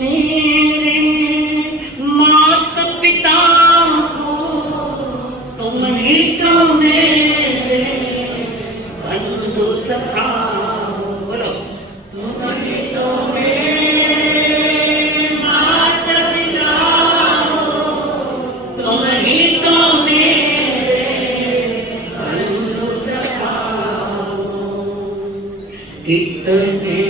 मेरे माता पिता को तुम ही तो मेरे बंधु सखा हो। बोलो तुम ही तो मेरे माता पिता हो, तुम ही तो मेरे बंधु सखा हो। कितने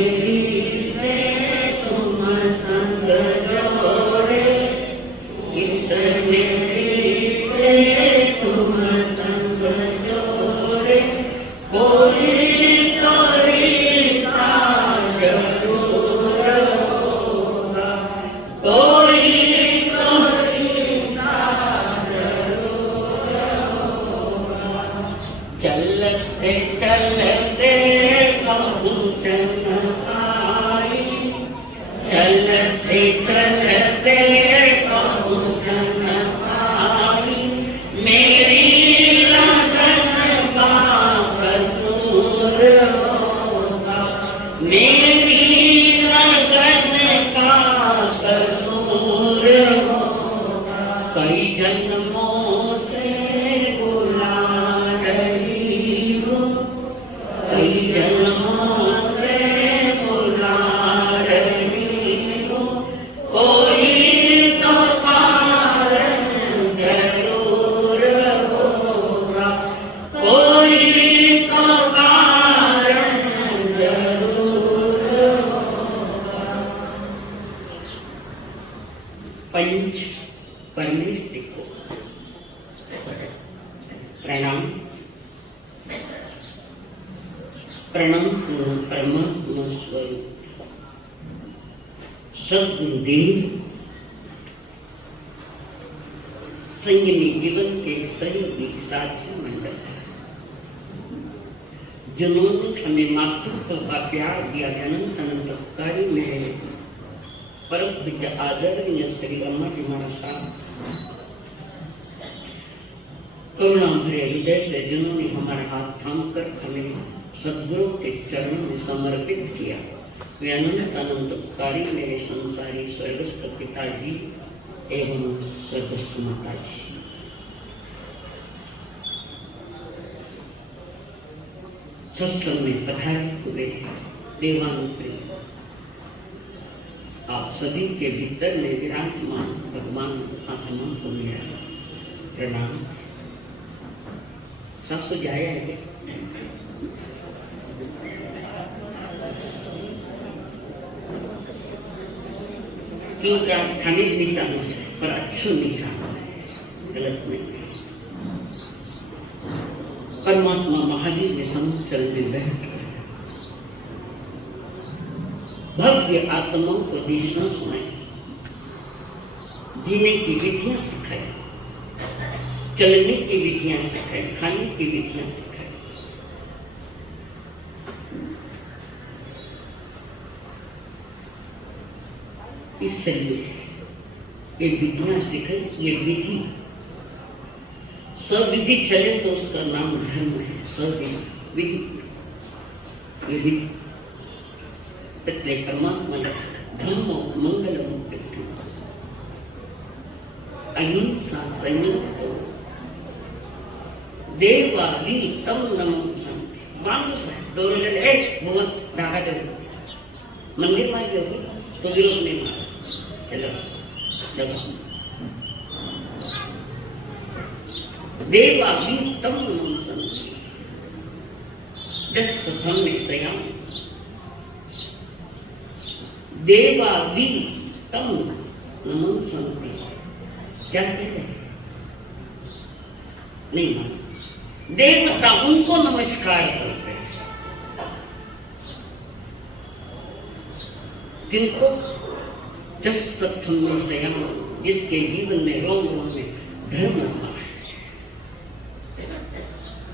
चलते चलते पहुँचन आई, चलते चलते पहुँचन आई, मेरी लगन का कसूर होगा, मेरी लगन का कसूर होगा। कई जन्मों से बुला रही हूँ, कई जन्मों से बुला रही हूँ, कोई तो कारण जरूर होगा, कोई तो कारण जरूर होगा। पंच परमेश्वर को प्रणाम। प्रणम परमात्मा स्वरूप सद्गुरुदेव संयमी जीवन के सहयोगी साथी मंडल, जिन्होंने हमें मातृत्व का प्यार दिया, अनंत अनंत कार्य में परम पूज्य आदरणीय श्री अम्मा जी महाराज करुणा भरे हृदय से जिन्होंने हमारा हाथ थामकर हमें सद्गुरु के चरणों में समर्पित किया, वे अनंत अनंत कार्य मेरे संसारी स्वर्गस्थ पिताजी एवं स्वर्गस्थ माता जी। सत्संग में पधारे हुए देवानुप्रिय आप सभी के भीतर में विराजमान भगवान आत्मा को मेरा प्रणाम। सासु जाया है क्योंकि आप खनिज निशान पर अच्छे निशान गलत नहीं है। परमात्मा महावीर के समूह चल में बैठ भव्य आत्माओं को दिशा सुनाई, जीने की विधियां सिखाई, चलने की विधियां सिखाई, खाने की विधियां सिखाई। इसलिए ये विधियां सिखाई, ये विधि सविधि चले तो उसका नाम धर्म है। सविधि ये विधि तत्ले परमात्मा धर्म मंगल मुक्ति अहिंसा संयुक्त देवाली तम नमो शांति। मानुष है दो बहुत धागा दे मंदिर मार होगी तो विरोध नहीं मार। चलो जब देवाली तम नमो शांति जस धन में सयाम देवादी तम नमो शांति। क्या कहते हैं? नहीं मानो देवता उनको नमस्कार करते हैं जिनको जस सत्संग में सयाम, जिसके जीवन में रोम रोम में धर्म है।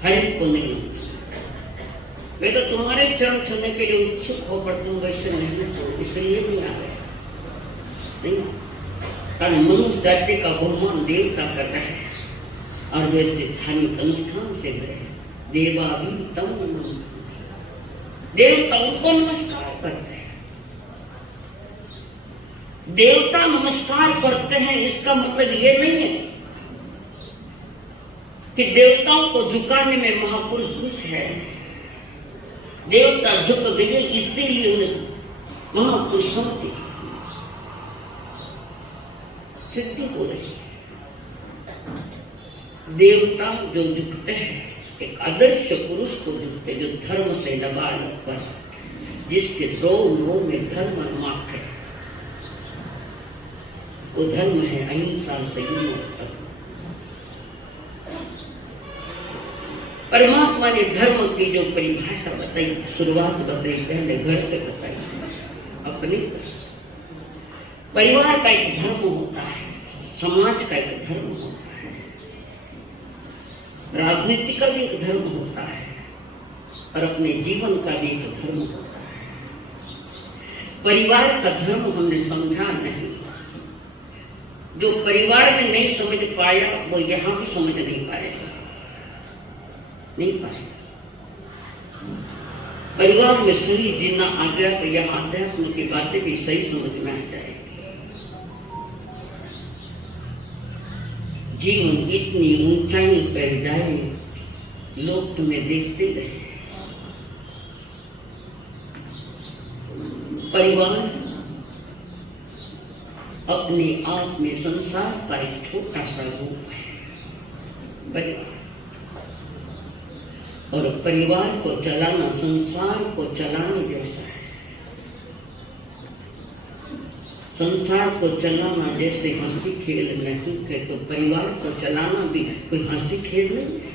हर एक को नहीं, वे तो तुम्हारे चरण छूने के लिए उत्सुक हो, पर तुम वैसे नहीं हो, इसलिए नहीं आ रहे। नहीं, कारण मनुष्य जाति का बहुमान देवता करता है और वैसे धार्मिक अनुष्ठान से गए। देवाभी तम देवता उनको नमस्कार करते हैं। देवता नमस्कार करते हैं इसका मतलब ये नहीं है कि देवताओं को झुकाने में महापुरुष खुश है। देवता झुक गए इसीलिए उन्हें महापुरुषों की सिद्धि हो रही है। देवता जो झुकते हैं एक आदर्श पुरुष को झुकते, जो धर्म से लबाल पर, जिसके दो मुंह में धर्म मार्ग है। वो धर्म है अहिंसा से तक। परमात्मा ने धर्म की जो परिभाषा बताई, शुरुआत बताई, पहले घर से बताई। अपने परिवार का एक धर्म होता है, समाज का एक धर्म होता है, राजनीति का भी एक धर्म होता है और अपने जीवन का भी एक धर्म होता है। परिवार का धर्म हमने समझा नहीं। जो परिवार में नहीं समझ पाया वो यहाँ भी समझ नहीं पाएगा, नहीं पाएगा। परिवार में सही जीना आ गया तो यह आध्यात्म की बातें भी सही समझ में आ जाएगी। जीवन इतनी ऊंचाई पर जाए, लोग तुम्हें देखते रहे। परिवार अपने आप में संसार का एक छोटा सा रूप है। परिवार और परिवार को चलाना संसार को चलाने जैसा है। संसार को चलाना जैसे हंसी खेल नहीं है, तो परिवार को चलाना भी कोई हंसी खेल नहीं है।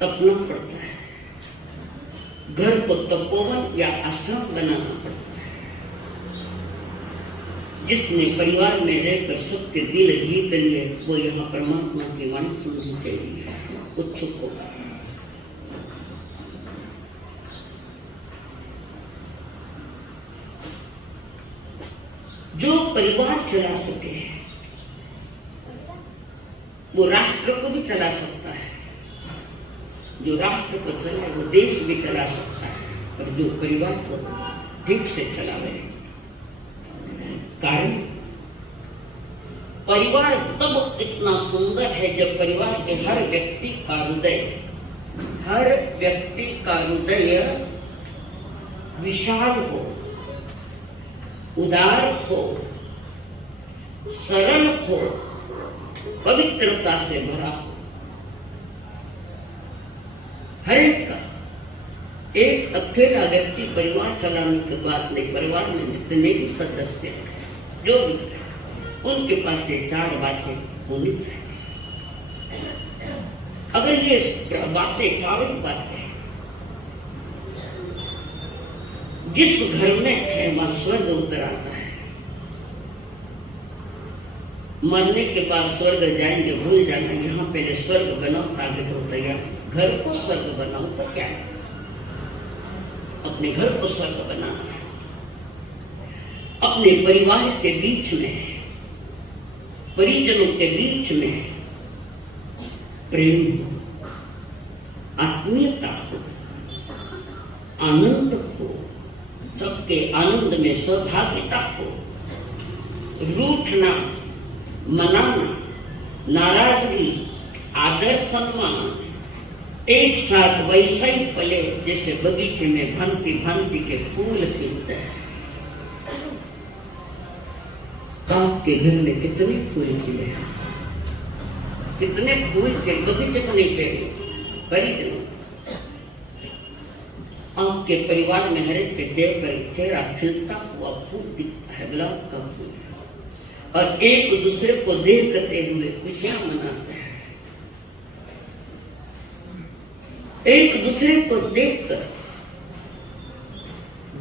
तपना पड़ता है, घर को तपोवन या आश्रम बनाना पड़ता है। जिसने परिवार में रहकर सबके दिल जीत लिए, वो यहाँ परमात्मा की वाणी सुनने के लिए उत्सुक होगा। जो परिवार चला सके वो राष्ट्र को भी चला सकता है, जो राष्ट्र को चलाए वो देश भी चला सकता है, और जो परिवार को ठीक से चलावे। कारण परिवार तब इतना सुंदर है जब परिवार के हर व्यक्ति का हृदय विशाल हो, उदार हो, सरल हो, पवित्रता से भरा हो। हर एक का एक अकेला व्यक्ति परिवार चलाने की बात नहीं। परिवार में जितने भी सदस्य हैं, जो भी है, उनके पास ये चार बातें होनी चाहिए। अगर ये बातें, चारों बातें जिस घर में है वहां स्वर्ग उतर आता है। मरने के बाद स्वर्ग जाएंगे, भूल जाना। यहाँ पहले स्वर्ग बनाओ ताकि हो तैयार। घर को स्वर्ग बनाओ तो क्या है, अपने घर को स्वर्ग बनाना है। अपने परिवार के बीच में, परिजनों के बीच में प्रेम हो, आत्मीयता हो, आनंद हो, सबके आनंद में सहभागिता हो। रूठना, मनाना, नाराजगी, आदर, सम्मान एक साथ वैसा ही पले जैसे बगीचे में भांति भांति के फूल खिलते हैं। आपके घर में कितने फूल खिले हैं, कितने फूल के बगीचे को नहीं खिले। परिजनों, आपके परिवार में हर एक के चेहरा खिलता हुआ फूल दिखता है, गुलाब का फूल, और एक दूसरे को देखते हुए खुशियां मनाते हैं। एक दूसरे को देखकर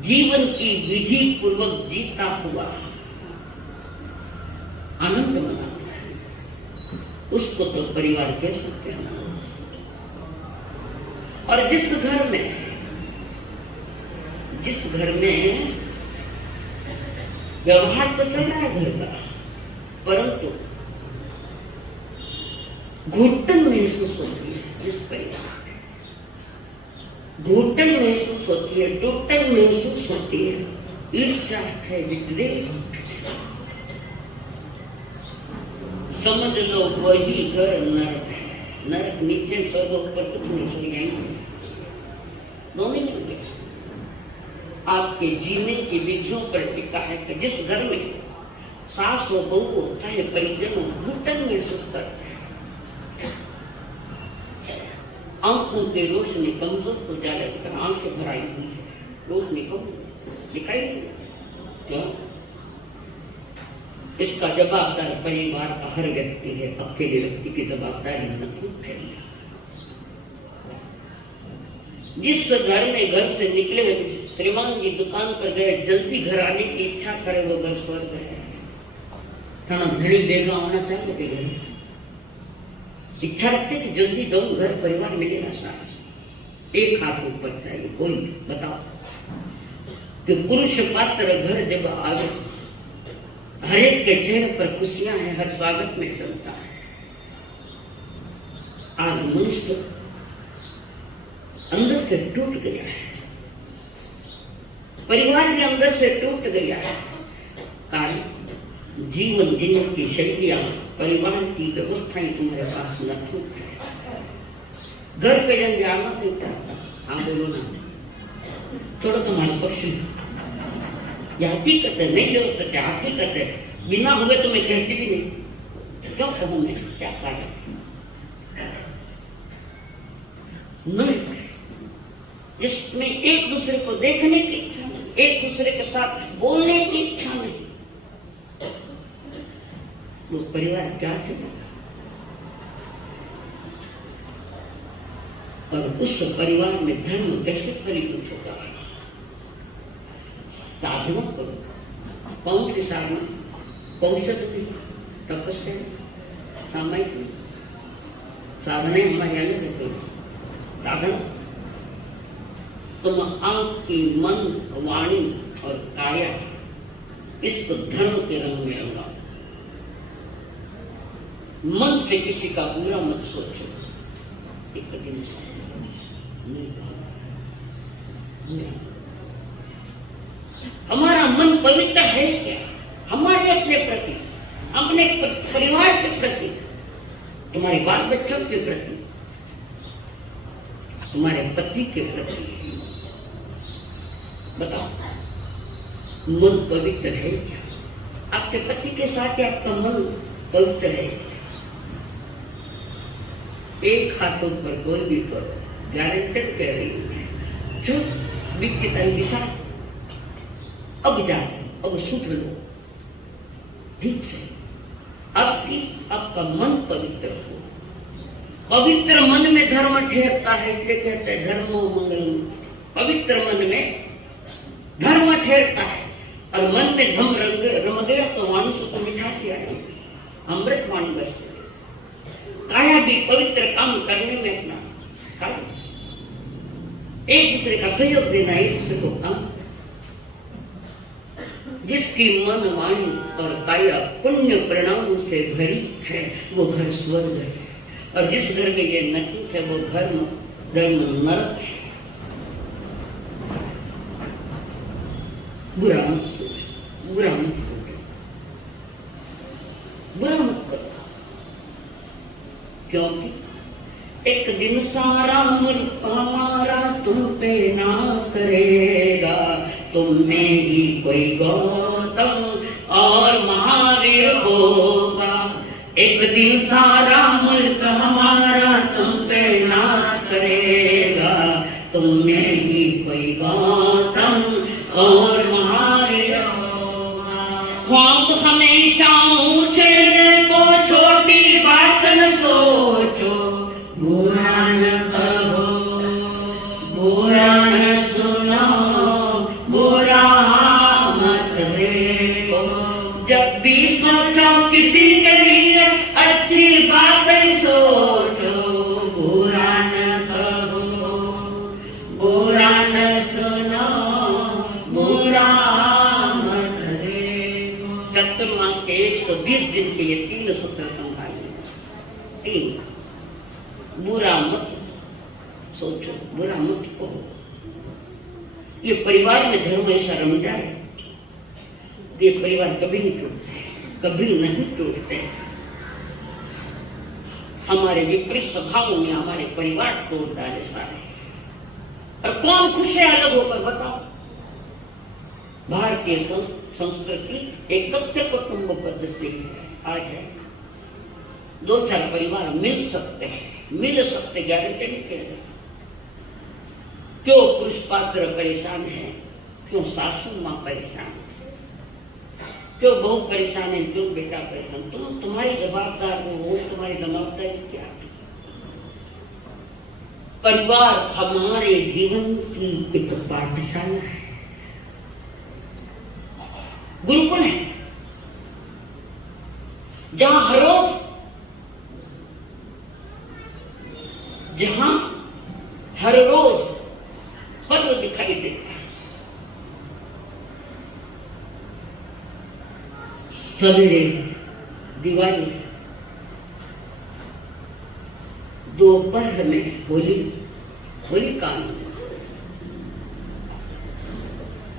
जीवन की विधि पूर्वक जीता हुआ आनंद मनाता है, उसको तो परिवार कह सकते हैं। और जिस घर में व्यवहार तो चल रहा है घर का, परंतु घुटन महसूस होती है, जिस परिवार में घुटन महसूस होती है, टूटन महसूस होती है, ईर्ष्या है, विद्वेष, समझ लो वही घर नरक है। नरक नीचे, स्वर्ग ऊपर, कुछ नहीं, सही नहीं, दोनों नहीं। आपके जीने की विधियों पर टिका है कि जिस घर में सास हो, बहू हो, चाहे परिजन हो, घुटन महसूस करते हैं, आंखों की रोशनी कमजोर हो जा रही है, आंखें भराई हुई है, रोशनी कम दिखाई नहीं। क्यों? इसका जवाबदार परिवार का हर व्यक्ति है, अकेले व्यक्ति की जवाबदारी नहीं है। जिस घर में घर से निकले श्रीमान जी दुकान पर गए, जल्दी घर आने की इच्छा करे, वो घर स्वर्ग है। थोड़ा धड़ी बेगा होना चाहिए कि घर इच्छा रखते कि जल्दी दो घर परिवार मिलेगा साथ, एक हाथ ऊपर चाहिए। कोई बताओ कि पुरुष पात्र घर जब आवे, हर एक के चेहरे पर खुशियां हैं, हर स्वागत में चलता है। आज मनुष्य अंदर से टूट गया है, परिवार के अंदर से टूट गया है। कारण जीवन जीने की शैलियां, परिवार की व्यवस्थाएं तुम्हारे पास न ठीक है। घर पे जब आना नहीं चाहता, हाँ बोलो ना, थोड़ा तुम्हारा पक्ष यह हकीकत है, नहीं हो तो क्या हकीकत है, बिना हुए तो मैं कहती भी नहीं, क्यों कहूं मैं, क्या कारण नहीं। जिसमें एक दूसरे को देखने की इच्छा नहीं, एक दूसरे के साथ बोलने की इच्छा नहीं, वो परिवार क्या चलेगा? और उस परिवार में धर्म कैसे परिवर्तित होता है? साधना करो। कौन सी साधना? कौशल नहीं, तपस्या, सामायिक नहीं, साधना हमारे अलग है। साधना तुम आपकी मन, वाणी और काया इसको धर्म के रंग में रंगाओ। मन से किसी का बुरा मत सोचो, एक दिन हमारा मन पवित्र है क्या? हमारे अपने प्रति, अपने परिवार के प्रति, तुम्हारे बाल बच्चों के प्रति, तुम्हारे पति के प्रति, बताओ मन पवित्र है क्या? आपके पति के साथ आपका मन पवित्र है? एक हाथों पर कोई भी करो, गारंटेड कह रही हूं, जो विकता विशाल अब जाए, अब सूत्र लो ठीक से, आपका मन पवित्र हो। पवित्र मन में धर्म ठहरता है, इसलिए कहते हैं धर्मो मंगल। पवित्र मन में धर्म ठहरता है, और मन में धम रंग रम गया तो मानुष को मिठासी आएगी, अमृत वाणी बरसे। काया भी पवित्र काम करने में अपना काम, एक दूसरे का सहयोग देना, एक दूसरे को काम। जिसकी मन, वाणी और काया पुण्य परिणामों से भरी है, वो घर स्वर्ग है। और जिस घर में ये नहीं है, वो धर्म नरक है। बुरा मत सोचो, बुरा मत करो, बुरा मत करो, क्योंकि एक दिन सारा मुल्क हमारा तुम पे नाश करेगा। तुम में ही कोई गौतम और महावीर होगा। एक दिन सारा मुल्क हमारा तुम पे नाश करेगा। तुम में ही कोई गौतम और महावीर होगा। ख्वाब हमेशा ऊंचे को छोटी बात न सोचो, बुरा न कहो, बुरा न सुनो, बुरा मत देखो। जब भी सोचो किसी के लिए अच्छी बात ही सोचो, बुरा न कहो, बुरा न सुनो, बुरा मत देखो। चतुर्मास के 120 दिन के ये 3 सूत्र संभालिए। 3, बुरा मत सोचो, बुरा मत कहो। ये परिवार में धर्म ऐसा रम जाए ये परिवार कभी नहीं टूटते, कभी नहीं टूटते। हमारे विपरीत स्वभावों ने हमारे परिवार तोड़ डाले सारे। और कौन खुश है अलग होकर, बताओ? भारतीय संस्कृति एक तथ्य कुटुंब पद्धति है। आज है 2-4 परिवार मिल सकते हैं, गारंटी नहीं किया। क्यों पुरुष पात्र परेशान है, क्यों सासू माँ परेशान है, क्यों बहू परेशान है, क्यों बेटा परेशान? तुम्हारी जवाबदार हो, तुम्हारी जवाबदारी क्या है? परिवार हमारे जीवन की एक पाठशाला है, गुरुकुल है, जहां हर रोज पर्व दिखाई देता है। सवेरे दिवाली, दोपहर में होली का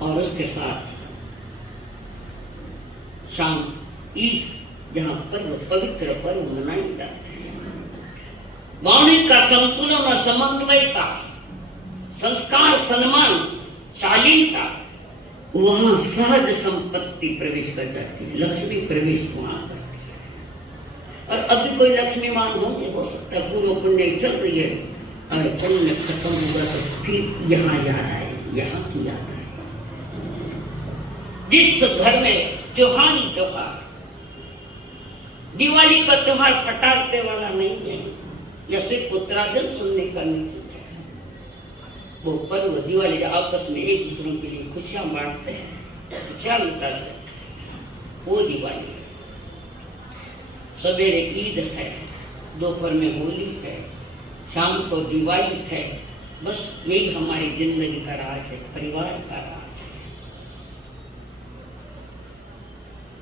और उसके साथ शाम ईद, जहां पवित्र पर्व मनाए जाते हैं। वाणी का संतुलन और समन्वयता, संस्कार, सम्मान, शालीनता, वहां सहज संपत्ति प्रवेश कर जाती है, लक्ष्मी प्रवेश वहां करती है। और अभी कोई लक्ष्मीमान हो सकता है, पूर्व पुण्य चल रही है और पुण्य खत्म होगा तो फिर यहाँ याद आए, यहाँ की याद आए। जिस घर में त्योहार, दिवाली का त्योहार फटाकते वाला नहीं है या सिर्फ उत्तराधन सुनने का नहीं है, वो पर्व दिवाली आपस में एक दूसरे के लिए खुशियां बांटते हैं, खुशियां लुटाते हैं, वो दिवाली है। सवेरे ईद है, दोपहर में होली है, शाम को दिवाली है। बस यही हमारी जिंदगी का राज है, परिवार का राज है।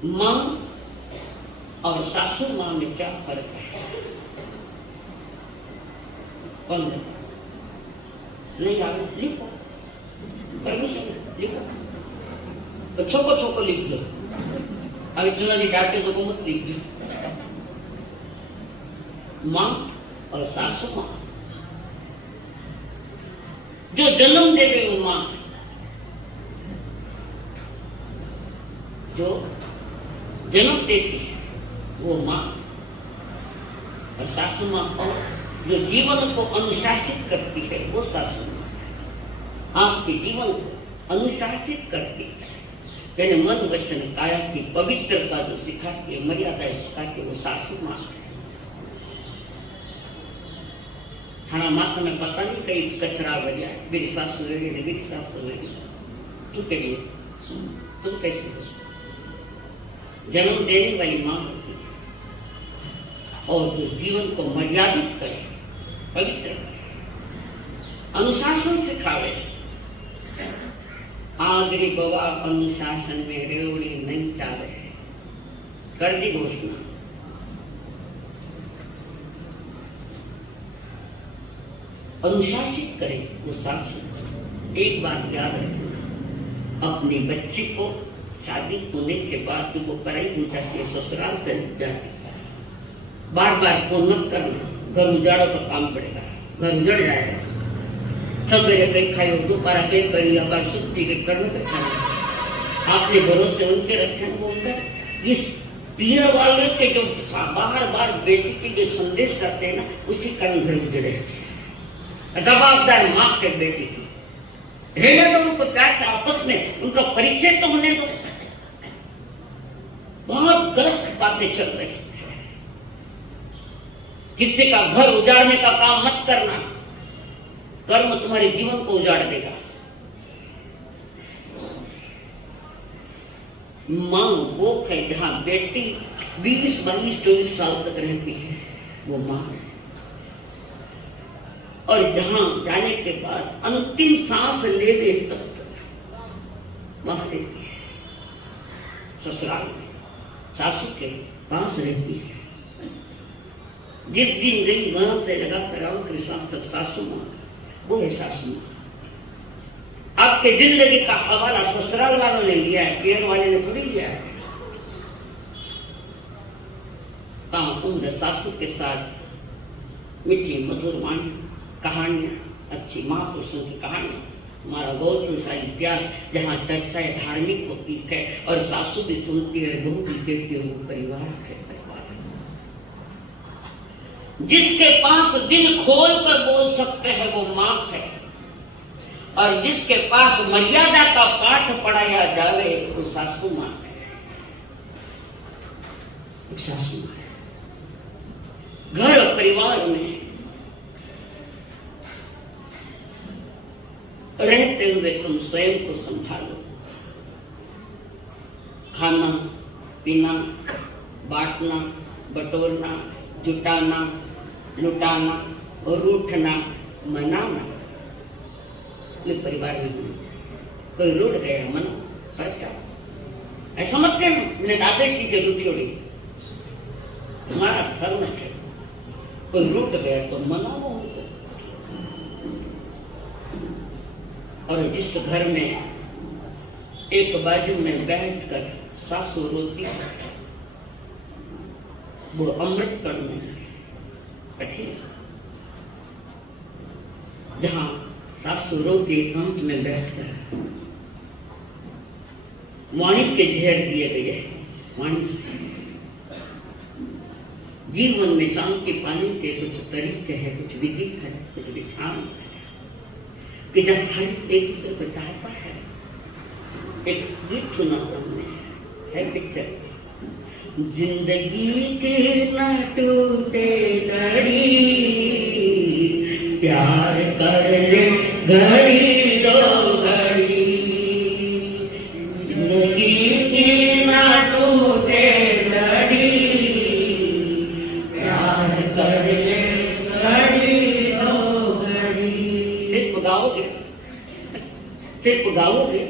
माँ और सासू माँ में क्या फर्क है? नहीं आगे लिखो, परमिशन लिखो, बच्चों को लिख दो। अब इतना डांटे तो मत लिख दो। माँ और सासू माँ, जो जन्म देवे वो माँ, जो जन्म देती है वो माँ, और सासू माँ और जो जीवन को अनुशासित करती है वो सासू माँ। आपके जीवन को अनुशासित करती है, यानी मन वचन काया की पवित्रता जो सिखाती है, मर्यादा सिखाती है, वो सासू माँ है। खाना माथा में पता नहीं कहीं कचरा बजा, मेरी सासू लगी, मेरी सासू लगी, तू कहिए तुम कैसे हो? जन्म देने वाली माँ होती है और जो जीवन को मर्यादित करे, पवित्र करे, अनुशासन सिखावे। आगरी बवा अनुशासन में रेवड़ी नहीं चाले, कर दी घोषणा। अनुशासित करे वो सासू। एक बात याद रखना, अपने बच्चे को शादी होने के बाद वो पढ़ाई हो जाती है, ससुराल चली जाती है, बार बार फोन मत करना, घर उजाड़ो तो काम पड़ेगा, घर उजड़ जाएगा। सब मेरे कहीं खाई दोबारा कहीं करी अगर सुखी के करने पे खाना, आपने भरोसे उनके रक्षण को उनका इस पीर वाले के जो बार बार बेटी के जो संदेश करते हैं ना, उसी कारण घर उजड़े। जवाबदार माँ के बेटी की रहने दो, उनको प्यार से आपस में उनका परिचय तो होने दो। बहुत गलत बातें चल रही है, किसी का घर उजाड़ने का काम मत करना, कर्म तुम्हारे जीवन को उजाड़ देगा। मां वो है जहां बेटी 20, 22, 24 साल तक रहती है, वो मां है। और जहां जाने के बाद अंतिम सांस लेने तक वहां रहती है, ससुराल में सासू के पास रहती है। जिस दिन गई वहां से लगा कर आओ सांस तक सासू मां, वो है सासू मां। आपके जिंदगी का हवाला ससुराल वालों ने लिया है, पियर वाले ने थोड़ी लिया है। उम्र सासू के साथ मीठी मधुर वाणी कहानियां, अच्छी महापुरुषों की कहानियां, हमारा गौरवशाली इतिहास जहाँ चर्चा है धार्मिक होती है और सासू भी सुनती है, बहू भी कहती है, वो परिवार है। जिसके पास दिल खोल कर बोल सकते हैं वो माँ है, और जिसके पास मर्यादा का पाठ पढ़ाया जावे वो सासू माँ है। सासू माँ है। घर और परिवार में रहते हुए तुम स्वयं को संभालो। खाना पीना, बांटना, बटोरना, जुटाना, लुटाना और रूठना, मनाना, ये परिवार में होना। कोई रूठ गया मनो, पर क्या ऐसा मत कहना मैंने दादा की जरूर छोड़ी, तुम्हारा धर्म है। कोई रूठ गया तो मनाओ उनको। और जिस घर में एक बाजू में बैठकर सासू रोती है वो अमृत करने कठिन। जहां सासू रोती एकांत में बैठकर वाणी के जहर दिए गए हैं, वाणी से जीवन में शांति पाने के कुछ तरीके हैं, कुछ विधि है, कुछ विधान है कि जब हर एक से बचाता है। एक गीत सुना हमने, है पिक्चर, जिंदगी के न टूटे लड़ी, प्यार कर ले घड़ी दो घड़ी, जिंदगी की न टूटे लड़ी, प्यार कर ले घड़ी दो घड़ी। सिर्फ गाओगे, सिर्फ गाओगे,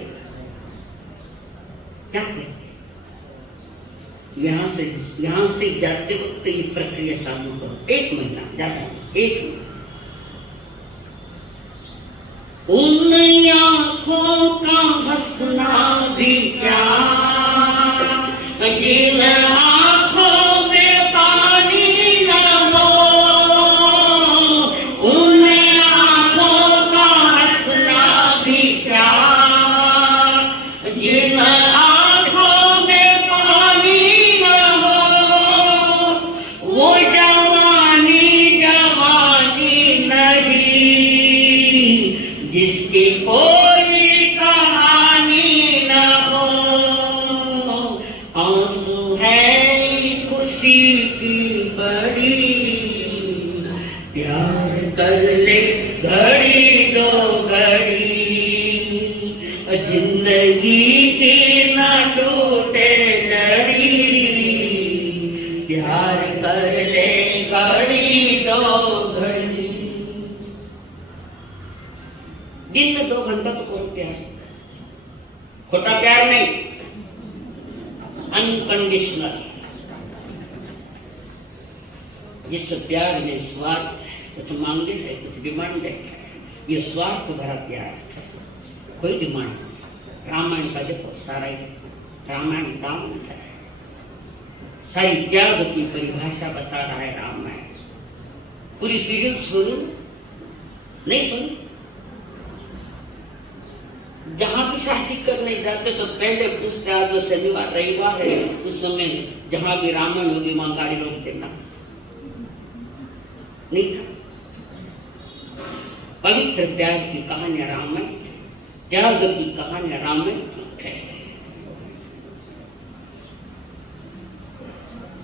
क्या कहते? यहाँ से जाते वक्त ये प्रक्रिया चालू करो। 1 महीना ज्यादा, 1 महीना। उन आँखों का हंसना भी क्या, जिन आँखों में पानी न हो, उन आँखों का हंसना भी क्या, जिन आँखों में पानी न हो, वो जवानी जवानी नहीं जिसकी कोई कहानी न हो। आंसू है खुशी की बड़ी, प्यार कर ले घड़ी दो घड़ी, जिंदगी की न टूटे लड़ी, प्यार कर ले घड़ी दो घड़ी। दिन में 2 घंटा तो कोई प्यार, खोटा प्यार नहीं, अनकंडीशनल। जिस प्यार में स्वार्थ, कुछ मांगे है, कुछ डिमांड है, ये स्वार्थ भरा प्यार है, कोई डिमांड नहीं। रामायण का देखो, सारा ही रामायण काम है, सारी त्याग की परिभाषा बता रहा है रामायण। पूरी सीरियल सुनी नहीं सुनी? जहां भी शादी करने जाते तो पहले पूछते आज शनिवार रविवार है, उस समय जहां भी रामायण होगी वहां गाड़ी रोक देना, नहीं था। पवित्र प्यार की कहानियां रामायण, त्याग की कहानियां रामायण है।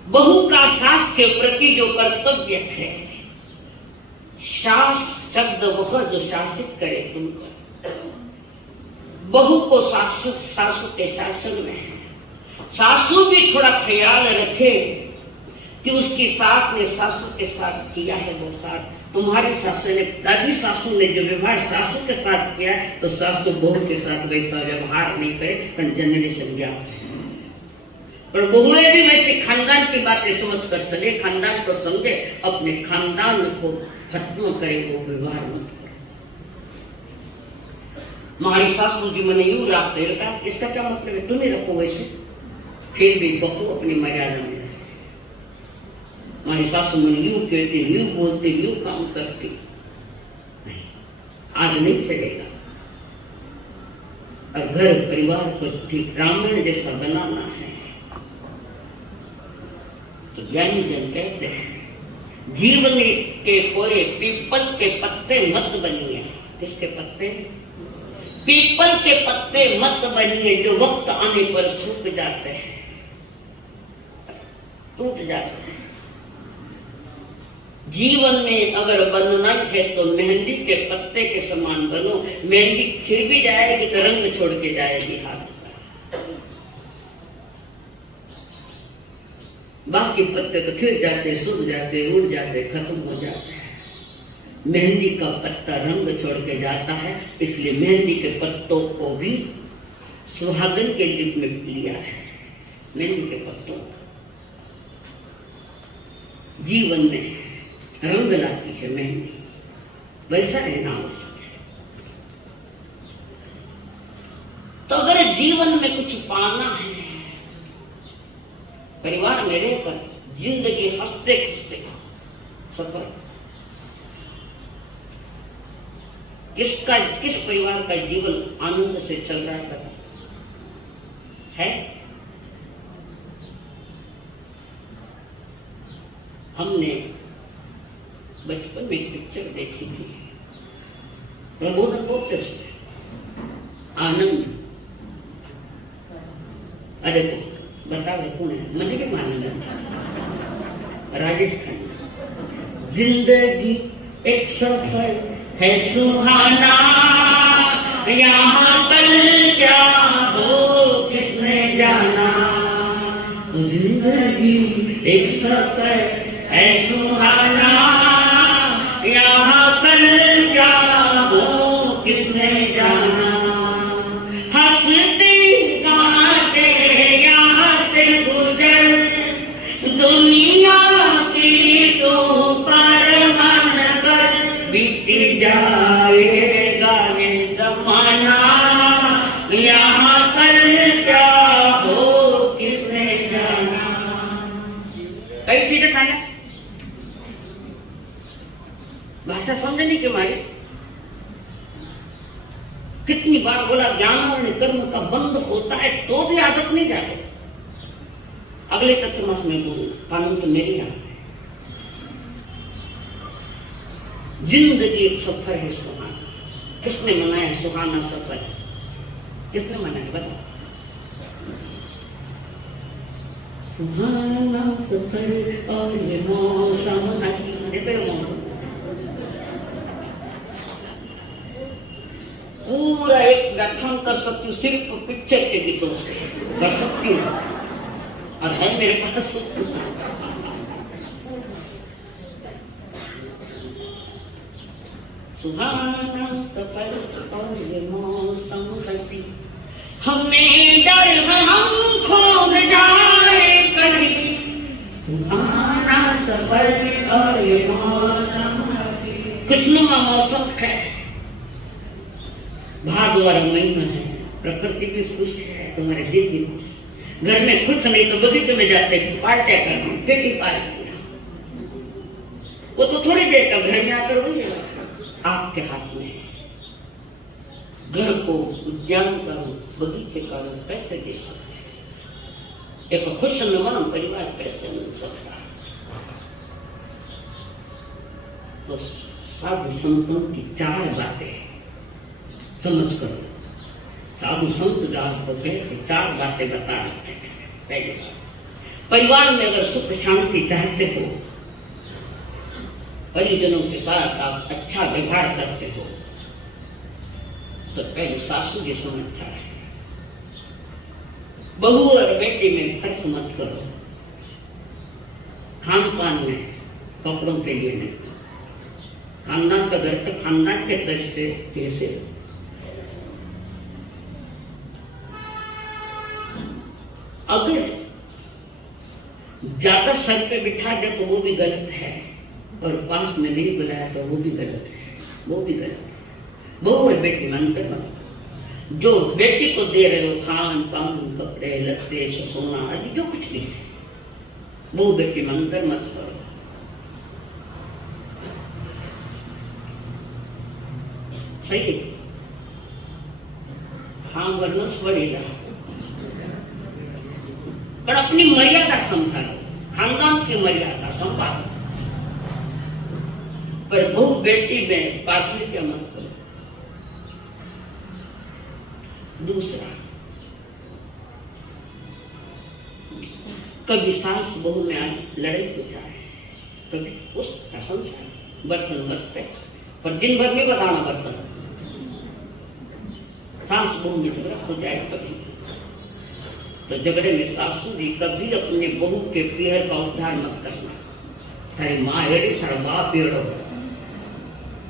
बहू का सास के प्रति जो कर्तव्य है, सास शब्द वह जो शासित करे तुमको, बहू को सासू के शासन में है। सासू भी थोड़ा ख्याल रखे कि उसकी सास ने सासू के साथ किया है वो साथ। तुम्हारी सासू ने, दादी सासू ने जो व्यवहार सासू के साथ किया है, तो सासू बहू के साथ वैसा व्यवहार नहीं करे, पर जनरेशन गया। पर बहुएं भी वैसे खानदान की बातें समझ कर चले, खानदान को समझे, अपने खानदान को खत्म करे, वो व्यवहार मत करे। मारी सासू जी मैंने यूं रखते रखा, इसका क्या मतलब है? तुम्हें रखो वैसे, फिर भी बहू अपनी मर्यादा में रहे। मारी सासू मैंने यूं कहते, यूं बोलते, यूं काम करती, नहीं, आज नहीं चलेगा। और घर परिवार को ठीक रामायण जैसा बनाना है तो ज्ञानी जन कहते हैं जीवन के कोरे पीपल के पत्ते मत बनिए। किसके पत्ते? पीपल के पत्ते मत बनिए जो वक्त आने पर सूख जाते हैं, टूट जाते हैं। जीवन में अगर बनना है तो मेहंदी के पत्ते के समान बनो। मेहंदी खिर भी जाएगी तो रंग छोड़ के जाएगी हाथ का, बाकी पत्ते तो खिर जाते, सूख जाते, उड़ जाते, खत्म हो जाते हैं। मेहंदी का पत्ता रंग छोड़ के जाता है, इसलिए मेहंदी के पत्तों को भी सुहागन के रूप में लिया है। मेहंदी के पत्तों जीवन में रंग लाती है मेहंदी, वैसा रहना आवश्यक है। तो अगर जीवन में कुछ पाना है, परिवार में रहकर जिंदगी हंसते खिंचते सफर, किस परिवार का जीवन आनंद से चल रहा है? हमने बचपन में एक पिक्चर देखी थी, प्रबोधन बोलते आनंद। अरे बताओ कौन है? मैंने भी माना राजेश खन्ना। जिंदगी एक सफर है सुहाना, यहाँ कल क्या हो किसने जाना। जिंदगी एक सफर है सुहाना, यहाँ कल क्या हो किसने जाना। हंसते गाते यहाँ से गुजर, दुनिया की तो परवान कर, बीत जाएगा ये जमाना, यहाँ कल क्या हो किसने जाना। कई चीजें खाना भाषा समझने के मारे कितनी बार बोला ज्ञान और कर्म का बंद होता है तो भी आदत नहीं जाती। अगले चतुर्मास में बोलूं, कानून तो मेरी यहाँ है। जिंदगी एक सफर है सुहाना। किसने मनाया सुहाना सफर? किसने मनाया बताओ? सुहाना सफर और ये मौसम हंसी पे मौसम, पूरा एक व्याख्यान कर सकती हूँ सिर्फ पिक्चर के गीतों से, कर सकती हूँ और है मेरे पास। सुहाना सफर और ये मौसम हंसी, हमें डर है हम खो न जाए कहीं। सुहाना सफर और ये मौसम हंसी, खुशनुमा मौसम है, भाग वाला महीना है, प्रकृति भी खुश है, तुम्हारे दिल भी खुश। घर में खुश नहीं तो बगीचे में जाते पार्टियां करने, खेती पार्टियां, वो तो थोड़ी देर का, घर में आकर वही आपके हाथ में है। घर को उद्यान करो, बगीचे करो, पैसे दे सकते। एक खुश नमन परिवार पैसे मिल सकता है। तो साधु संतों की 4 बातें समझ करो। साधु संत दास को कहते 4 बातें बता रहे हैं। पहले परिवार में अगर सुख शांति चाहते हो, परिजनों के साथ आप अच्छा व्यवहार करते हो, तो पहले सासू जी समझता है। बहू और बेटे में फर्क मत करो, खान पान में, कपड़ों के लिए नहीं। खानदान का घर तो खानदान के तरफ से कैसे, अगर ज्यादा सर पे बिठा दे तो वो भी गलत है, और पास में नहीं बुलाया तो वो भी गलत है, वो भी गलत है। बहू और बेटी में अंतर बनो। जो बेटी को दे रहे हो खान पान कपड़े लत्ते सोना आदि जो कुछ भी है वो बेटी में अंदर मत करो। सही है? हाँ वरना बढ़ेगा, पर अपनी मर्यादा समझा लो, खानदान की मर्यादा संभालो, पर बहू बेटी में पार्शियलिटी मत करो। दूसरा, कभी सास बहू में आज लड़ाई हो जाए, कभी उस संसार बर्तन मस्त है पर दिन भर में बताना बर्तन, सास बहू में झगड़ा हो जाए कभी, तो झगड़े में सासू जी कभी अपने बहू के पीहर का उद्धार मत करना। थारी माँ एड़ी थारा बाप एड़ो,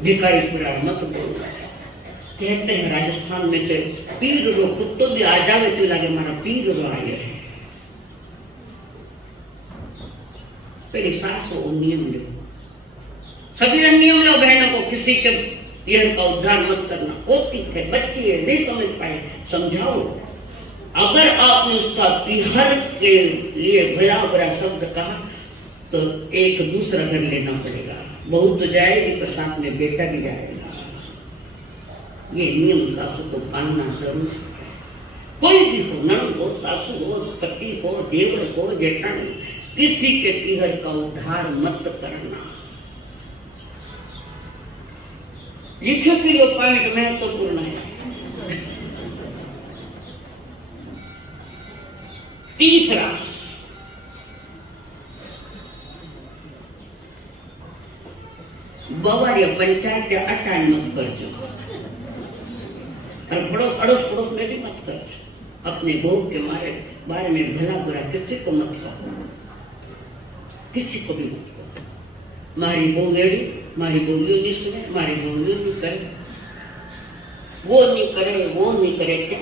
भिखारी पूरा मत बोलो। कहते हैं राजस्थान में तो पीर रो कुत्तो भी आ जावे तो लगे मारा पीर रो आए है। पहले सास हो नियम लो, सभी नियम लो। बहनों को किसी के पीहर का उद्धार मत करना। पोती है, बच्ची है, नहीं समझ पाए, समझाओ। अगर आपने उसका पीहर के लिए भया बुरा शब्द कहा तो एक दूसरा घर लेना पड़ेगा। बहू तो जाएगी पर साथ में बेटा भी जाएगा। ये नियम सासू को मानना जरूर। कोई भी हो, ननद हो, सासू हो, पति हो, देवर हो, जेठानी, किसी के पीहर का उद्धार मत करना। लिखो कि ये पॉइंट महत्वपूर्ण है। तीसरा, बवार या पंचायत या अटान मत करजो, और पड़ोस अड़ोस पड़ोस में भी मत करजो। अपने बहू के बारे में भला बुरा किसी को मत कहो, किसी को भी मत कहो। मारी बहू एड़ी, मारी बहू यो नहीं सुने, मारी बहू यो नहीं करे, वो नहीं करे, वो नहीं करे। क्या